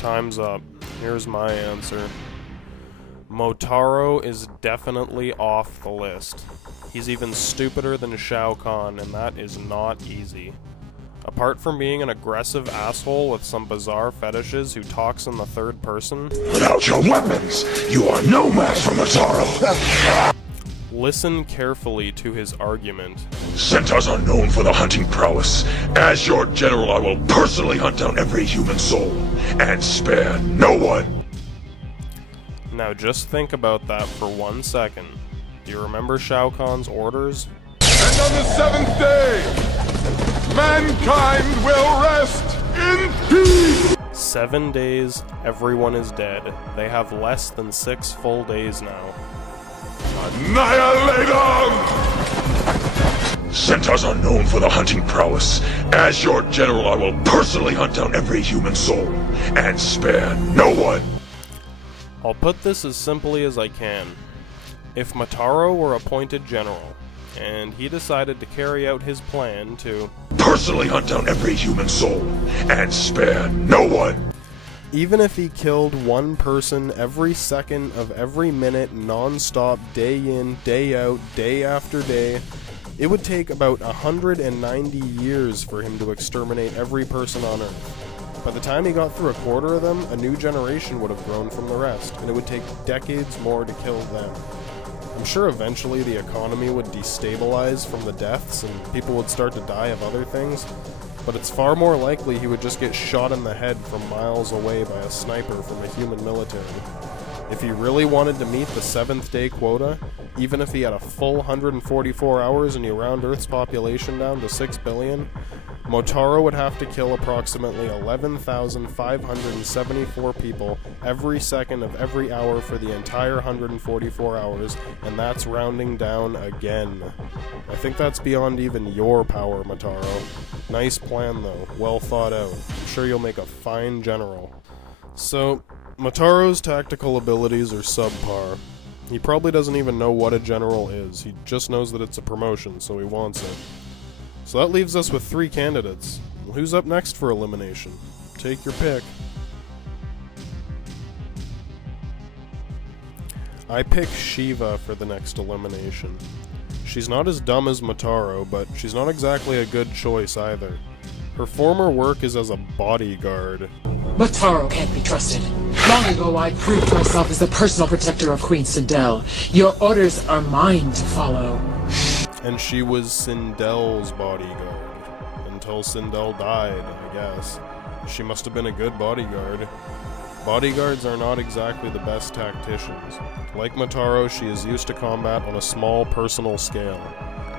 Time's up. Here's my answer. Motaro is definitely off the list. He's even stupider than Shao Kahn, and that is not easy. Apart from being an aggressive asshole with some bizarre fetishes who talks in the third person, without your weapons, you are no match for Motaro. Listen carefully to his argument. Centaurs are known for the hunting prowess. As your general, I will personally hunt down every human soul, and spare no one. Now just think about that for 1 second. Do you remember Shao Kahn's orders? And on the seventh day, mankind will rest in peace! 7 days, everyone is dead. They have less than 6 full days now. Annihilate them! Centaurs are known for the hunting prowess. As your general, I will personally hunt down every human soul, and spare no one. I'll put this as simply as I can. If Motaro were appointed general, and he decided to carry out his plan to personally hunt down every human soul, and spare no one. Even if he killed one person every second of every minute, non-stop, day in, day out, day after day, it would take about 190 years for him to exterminate every person on Earth. By the time he got through a quarter of them, a new generation would have grown from the rest, and it would take decades more to kill them. I'm sure eventually the economy would destabilize from the deaths and people would start to die of other things, but it's far more likely he would just get shot in the head from miles away by a sniper from a human military. If he really wanted to meet the 7th day quota, even if he had a full 144 hours and he round Earth's population down to 6 billion, Motaro would have to kill approximately 11,574 people every second of every hour for the entire 144 hours, and that's rounding down again. I think that's beyond even your power, Motaro. Nice plan though, well thought out. I'm sure you'll make a fine general. So, Motaro's tactical abilities are subpar. He probably doesn't even know what a general is, he just knows that it's a promotion, so he wants it. So that leaves us with 3 candidates. Who's up next for elimination? Take your pick. I pick Shiva for the next elimination. She's not as dumb as Motaro, but she's not exactly a good choice either. Her former work is as a bodyguard. Motaro can't be trusted. Long ago I proved myself as the personal protector of Queen Sindel. Your orders are mine to follow. And she was Sindel's bodyguard. Until Sindel died, I guess. She must have been a good bodyguard. Bodyguards are not exactly the best tacticians. Like Motaro, she is used to combat on a small personal scale.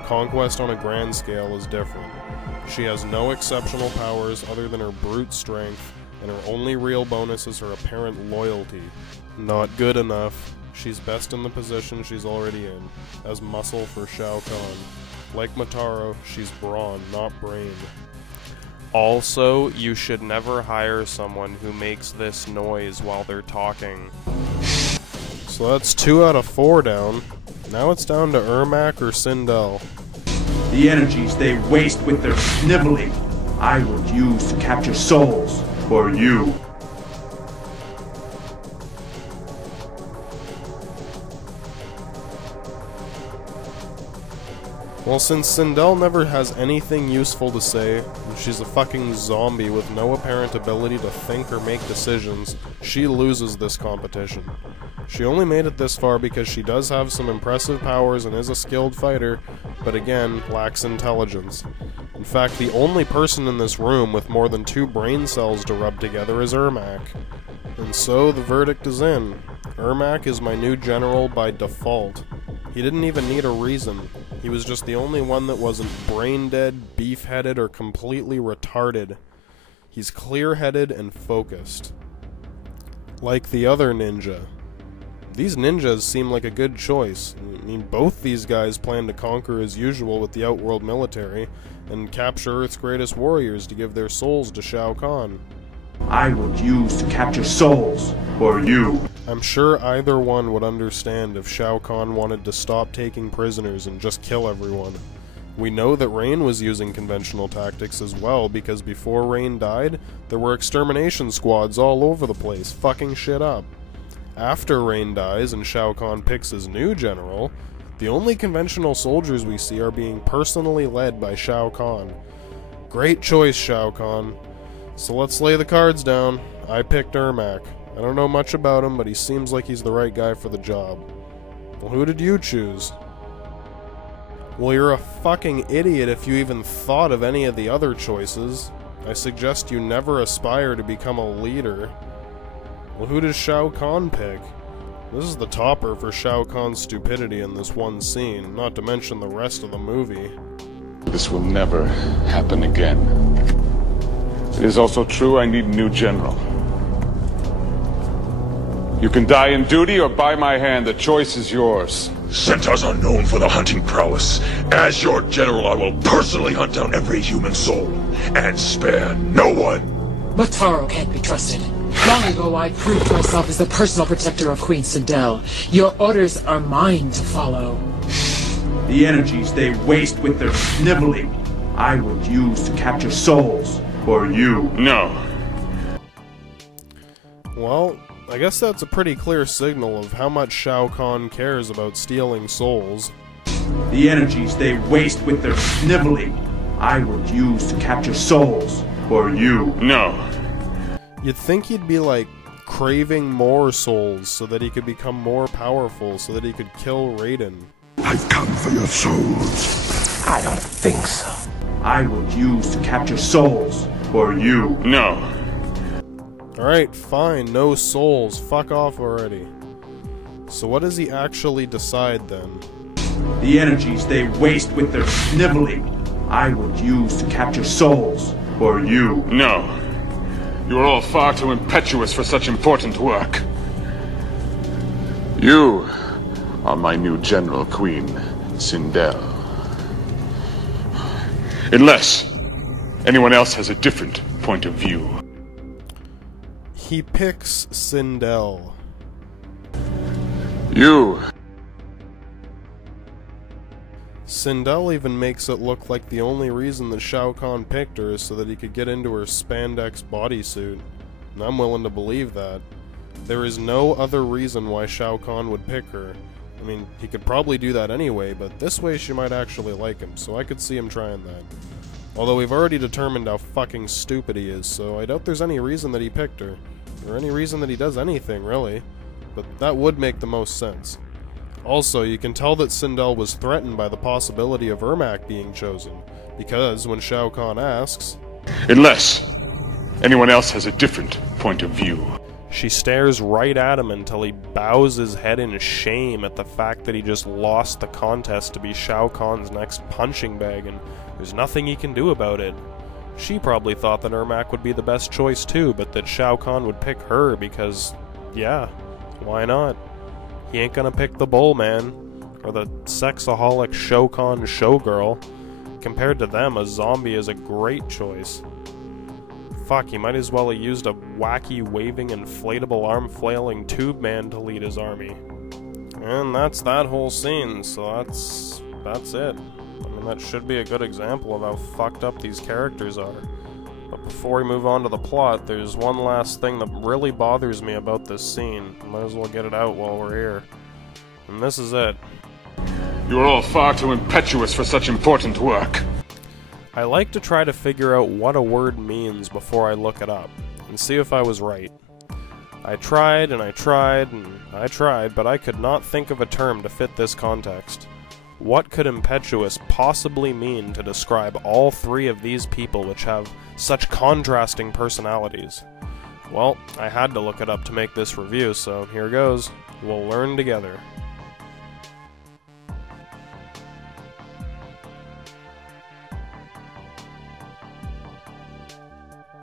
Conquest on a grand scale is different. She has no exceptional powers other than her brute strength, and her only real bonus is her apparent loyalty. Not good enough. She's best in the position she's already in, as muscle for Shao Kahn. Like Motaro, she's brawn, not brain. Also, you should never hire someone who makes this noise while they're talking. So that's 2 out of 4 down. Now it's down to Ermac or Sindel. The energies they waste with their sniveling, I would use to capture souls for you. Well, since Sindel never has anything useful to say, and she's a fucking zombie with no apparent ability to think or make decisions, she loses this competition. She only made it this far because she does have some impressive powers and is a skilled fighter, but again, lacks intelligence. In fact, the only person in this room with more than 2 brain cells to rub together is Ermac. And so the verdict is in. Ermac is my new general by default. He didn't even need a reason. He was just the only one that wasn't brain-dead, beef-headed, or completely retarded. He's clear-headed and focused. Like the other ninja. These ninjas seem like a good choice. I mean, both these guys plan to conquer as usual with the Outworld military, and capture Earth's greatest warriors to give their souls to Shao Kahn. I would use to capture souls for you. I'm sure either one would understand if Shao Kahn wanted to stop taking prisoners and just kill everyone. We know that Rain was using conventional tactics as well, because before Rain died, There were extermination squads all over the place, fucking shit up. After Rain dies and Shao Kahn picks his new general, the only conventional soldiers we see are being personally led by Shao Kahn. Great choice, Shao Kahn. So let's lay the cards down. I picked Ermac. I don't know much about him, but he seems like he's the right guy for the job. Well, who did you choose? Well, you're a fucking idiot if you even thought of any of the other choices. I suggest you never aspire to become a leader. Well, who does Shao Kahn pick? This is the topper for Shao Kahn's stupidity in this one scene, not to mention the rest of the movie. This will never happen again. It is also true I need a new general. You can die in duty or by my hand. The choice is yours. Centaurs are known for their hunting prowess. As your general, I will personally hunt down every human soul and spare no one. But Taro can't be trusted. Long ago, I proved myself as the personal protector of Queen Sindel. Your orders are mine to follow. The energies they waste with their sniveling, I would use to capture souls for you. No. Well, I guess that's a pretty clear signal of how much Shao Kahn cares about stealing souls. The energies they waste with their sniveling, I would use to capture souls for you. No. You'd think he'd be like craving more souls so that he could become more powerful, so that he could kill Raiden. I've come for your souls. I don't think so. I would use to capture souls for you. No. Alright, fine, no souls, fuck off already. So what does he actually decide then? The energies they waste with their sniveling, I would use to capture souls for you. No. You are all far too impetuous for such important work. You are my new general, Queen Sindel. Unless anyone else has a different point of view. He picks Sindel. You. Sindel even makes it look like the only reason that Shao Kahn picked her is so that he could get into her spandex bodysuit. And I'm willing to believe that. There is no other reason why Shao Kahn would pick her. I mean, he could probably do that anyway, but this way she might actually like him, so I could see him trying that. Although we've already determined how fucking stupid he is, so I doubt there's any reason that he picked her. Or any reason that he does anything, really. But that would make the most sense. Also, you can tell that Sindel was threatened by the possibility of Ermac being chosen, because when Shao Kahn asks, Unless anyone else has a different point of view. She stares right at him until he bows his head in shame at the fact that he just lost the contest to be Shao Kahn's next punching bag, and there's nothing he can do about it. She probably thought that Ermac would be the best choice too, but that Shao Kahn would pick her because, yeah, why not? He ain't gonna pick the bull, man. Or the sexaholic Shao Kahn showgirl. Compared to them, a zombie is a great choice. Fuck, he might as well have used a wacky, waving, inflatable, arm-flailing tube man to lead his army. And that's that whole scene, so that's it. I mean, that should be a good example of how fucked up these characters are. But before we move on to the plot, there's one last thing that really bothers me about this scene. Might as well get it out while we're here. And this is it. You are all far too impetuous for such important work. I like to try to figure out what a word means before I look it up, and see if I was right. I tried, and I tried, and I tried, but I could not think of a term to fit this context. What could impetuous possibly mean to describe all three of these people which have such contrasting personalities? Well, I had to look it up to make this review, so here goes. We'll learn together.